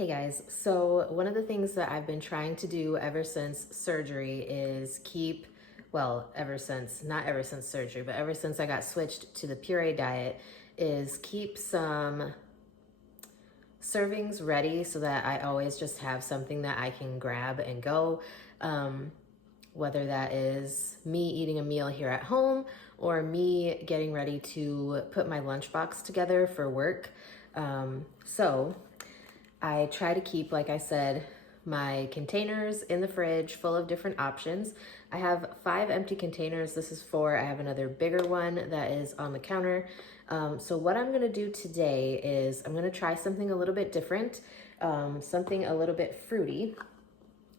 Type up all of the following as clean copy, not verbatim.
Hey guys, so one of the things that I've been trying to do ever since surgery is not ever since surgery, but ever since I got switched to the Puree diet, is keep some servings ready so that I always just have something that I can grab and go. Whether that is me eating a meal here at home or me getting ready to put my lunchbox together for work. So I try to keep, like I said, my containers in the fridge full of different options. I have 5 empty containers. This is 4. I have another bigger one that is on the counter. So what I'm gonna do today is I'm gonna try something a little bit different, something a little bit fruity.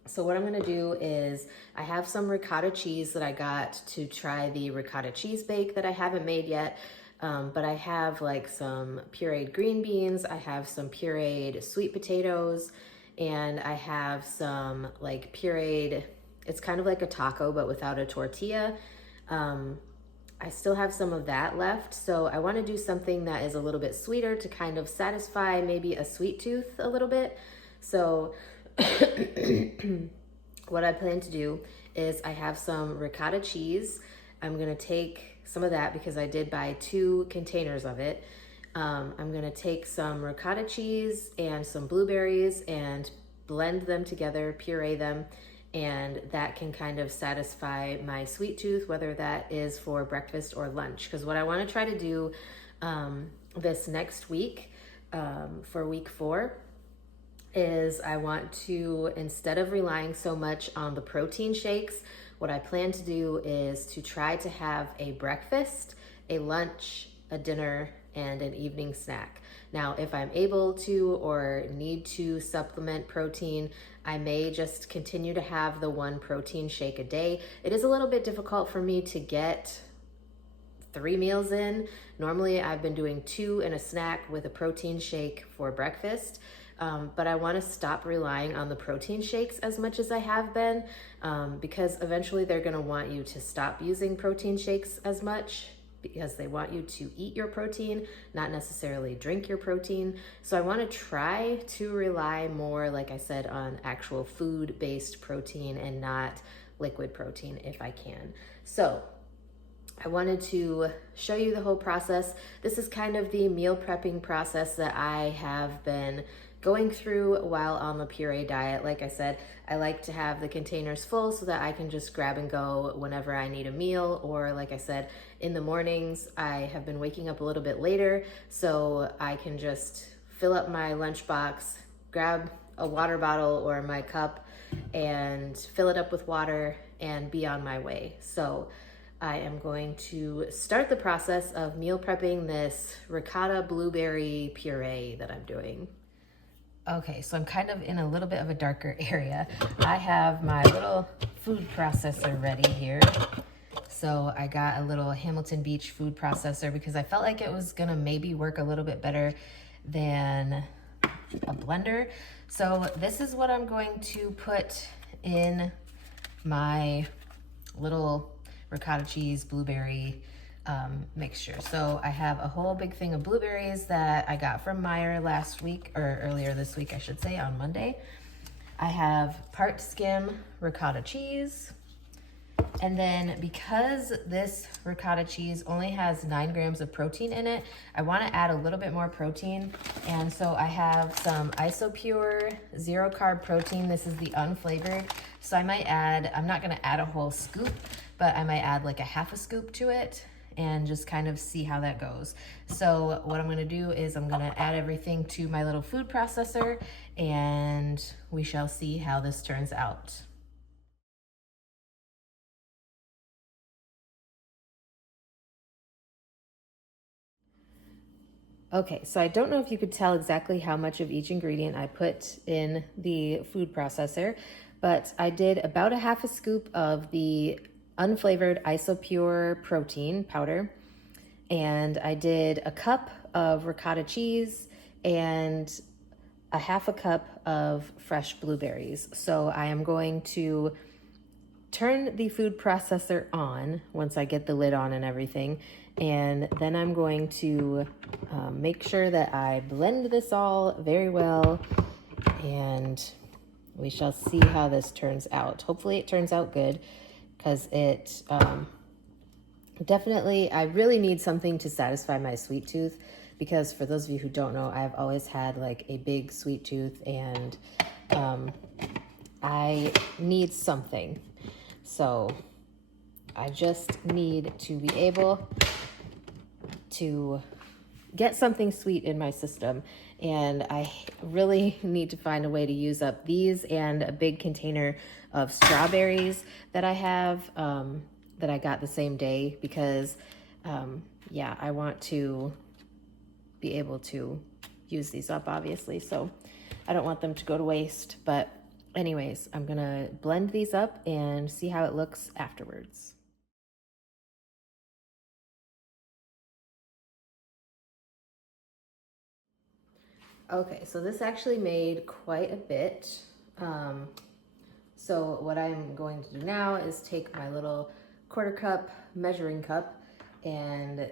So what I'm gonna do is I have some ricotta cheese that I got to try the ricotta cheese bake that I haven't made yet. But I have like some pureed green beans, I have some pureed sweet potatoes, and I have some like pureed, it's kind of like a taco but without a tortilla. I still have some of that left, so I want to do something that is a little bit sweeter to kind of satisfy maybe a sweet tooth a little bit. So what I plan to do is I have some ricotta cheese. I'm gonna take some of that because I did buy 2 containers of it. I'm gonna take some ricotta cheese and some blueberries and blend them together, puree them, and that can kind of satisfy my sweet tooth, whether that is for breakfast or lunch. Because what I wanna try to do this next week, for week 4, is I want to, instead of relying so much on the protein shakes, what I plan to do is to try to have a breakfast, a lunch, a dinner, and an evening snack. Now, if I'm able to or need to supplement protein, I may just continue to have the 1 protein shake a day. It is a little bit difficult for me to get 3 meals in. Normally, I've been doing 2 and a snack with a protein shake for breakfast. But I want to stop relying on the protein shakes as much as I have been, because eventually they're going to want you to stop using protein shakes as much because they want you to eat your protein, not necessarily drink your protein. So I want to try to rely more, like I said, on actual food-based protein and not liquid protein if I can. So I wanted to show you the whole process. This is kind of the meal prepping process that I have been going through while on the Puree diet. Like I said, I like to have the containers full so that I can just grab and go whenever I need a meal, or like I said, in the mornings, I have been waking up a little bit later, so I can just fill up my lunchbox, grab a water bottle or my cup and fill it up with water and be on my way. So I am going to start the process of meal prepping this ricotta blueberry puree that I'm doing. Okay, so I'm kind of in a little bit of a darker area. I have my little food processor ready here. So I got a little Hamilton Beach food processor because I felt like it was gonna maybe work a little bit better than a blender. So this is what I'm going to put in my little ricotta cheese blueberry mixture. So I have a whole big thing of blueberries that I got from Meijer last week, or earlier this week I should say, on Monday. I have part skim ricotta cheese, and then because this ricotta cheese only has 9 grams of protein in it, I want to add a little bit more protein, and so I have some Isopure 0 carb protein. This is the unflavored, so I might add, I'm not going to add a whole scoop, but I might add like a half a scoop to it and just kind of see how that goes. So what I'm gonna do is I'm gonna add everything to my little food processor and we shall see how this turns out. Okay, so I don't know if you could tell exactly how much of each ingredient I put in the food processor, but I did about a half a scoop of the unflavored Isopure protein powder, and I did a cup of ricotta cheese and a half a cup of fresh blueberries. So I am going to turn the food processor on once I get the lid on and everything, and then I'm going to make sure that I blend this all very well and we shall see how this turns out. Hopefully it turns out good, because it definitely, I really need something to satisfy my sweet tooth, because for those of you who don't know, I've always had like a big sweet tooth, and I need something. So I just need to be able to get something sweet in my system, and I really need to find a way to use up these and a big container of strawberries that I have that I got the same day, because yeah, I want to be able to use these up, obviously, so I don't want them to go to waste. But anyways, I'm gonna blend these up and see how it looks afterwards. Okay, so this actually made quite a bit. So what I'm going to do now is take my little quarter cup measuring cup and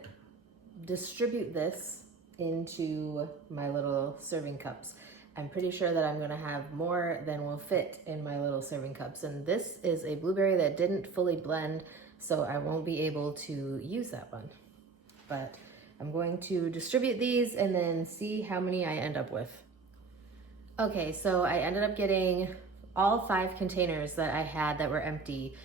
distribute this into my little serving cups. I'm pretty sure that I'm gonna have more than will fit in my little serving cups. And this is a blueberry that didn't fully blend, so I won't be able to use that one. But I'm going to distribute these and then see how many I end up with. Okay, so I ended up getting all 5 containers that I had that were empty.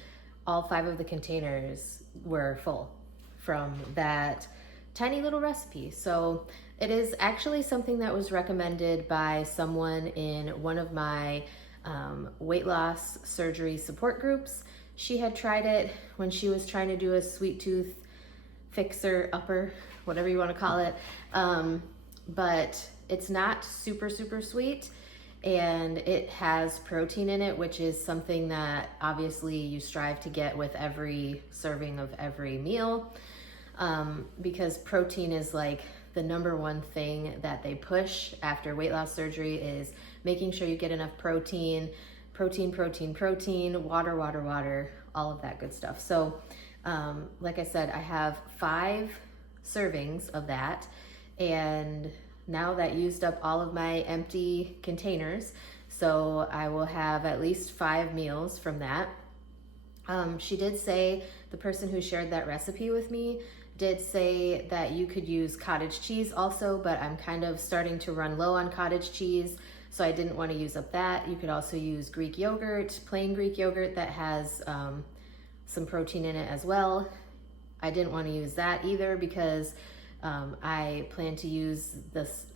All 5 of the containers were full from that tiny little recipe. So it is actually something that was recommended by someone in one of my weight loss surgery support groups. She had tried it when she was trying to do a sweet tooth fixer upper, whatever you want to call it, but it's not super sweet, and it has protein in it, which is something that obviously you strive to get with every serving of every meal, because protein is like the #1 thing that they push after weight loss surgery, is making sure you get enough protein, water, all of that good stuff. So like I said, I have 5 servings of that, and now that used up all of my empty containers, so I will have at least 5 meals from that. She did say, the person who shared that recipe with me did say that you could use cottage cheese also, but I'm kind of starting to run low on cottage cheese, so I didn't want to use up that. You could also use Greek yogurt, plain Greek yogurt that has some protein in it as well. I didn't want to use that either, because I plan to use this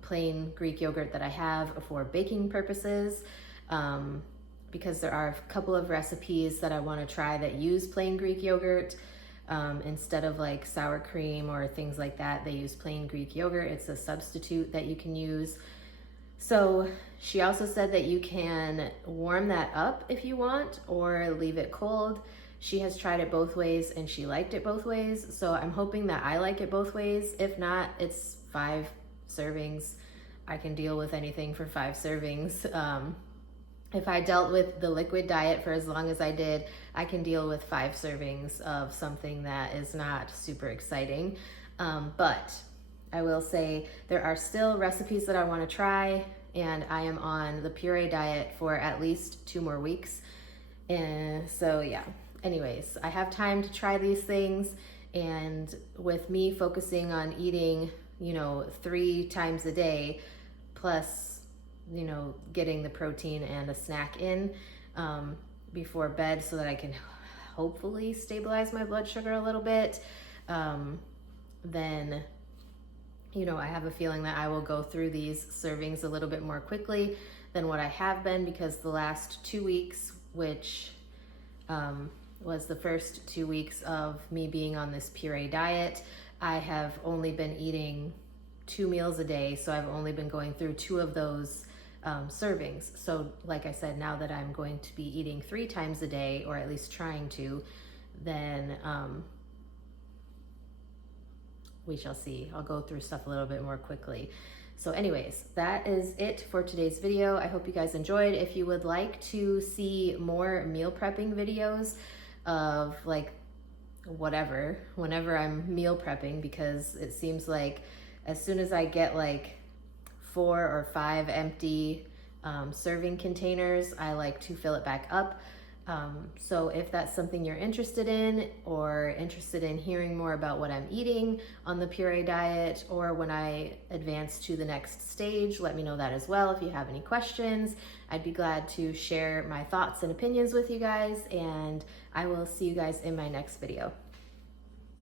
plain Greek yogurt that I have for baking purposes, because there are a couple of recipes that I want to try that use plain Greek yogurt instead of like sour cream or things like that. They use plain Greek yogurt. It's a substitute that you can use. So she also said that you can warm that up if you want, or leave it cold. She has tried it both ways and she liked it both ways, so I'm hoping that I like it both ways. If not, it's 5 servings. I can deal with anything for 5 servings. If I dealt with the liquid diet for as long as I did, I can deal with 5 servings of something that is not super exciting. But I will say there are still recipes that I want to try, and I am on the Puree diet for at least 2 more weeks. And so yeah. Anyways, I have time to try these things, and with me focusing on eating, 3 times a day, plus, getting the protein and a snack in before bed, so that I can hopefully stabilize my blood sugar a little bit, then, I have a feeling that I will go through these servings a little bit more quickly than what I have been, because the last 2 weeks, which was the first 2 weeks of me being on this Puree diet, I have only been eating 2 meals a day, so I've only been going through 2 of those servings. So like I said, now that I'm going to be eating 3 times a day, or at least trying to, then we shall see. I'll go through stuff a little bit more quickly. So anyways, that is it for today's video. I hope you guys enjoyed. If you would like to see more meal prepping videos of like whatever, whenever I'm meal prepping, because it seems like as soon as I get like 4 or 5 empty serving containers. I like to fill it back up. So if that's something you're interested in, or interested in hearing more about what I'm eating on the Puree diet, or when I advance to the next stage, let me know that as well. If you have any questions, I'd be glad to share my thoughts and opinions with you guys, and I will see you guys in my next video.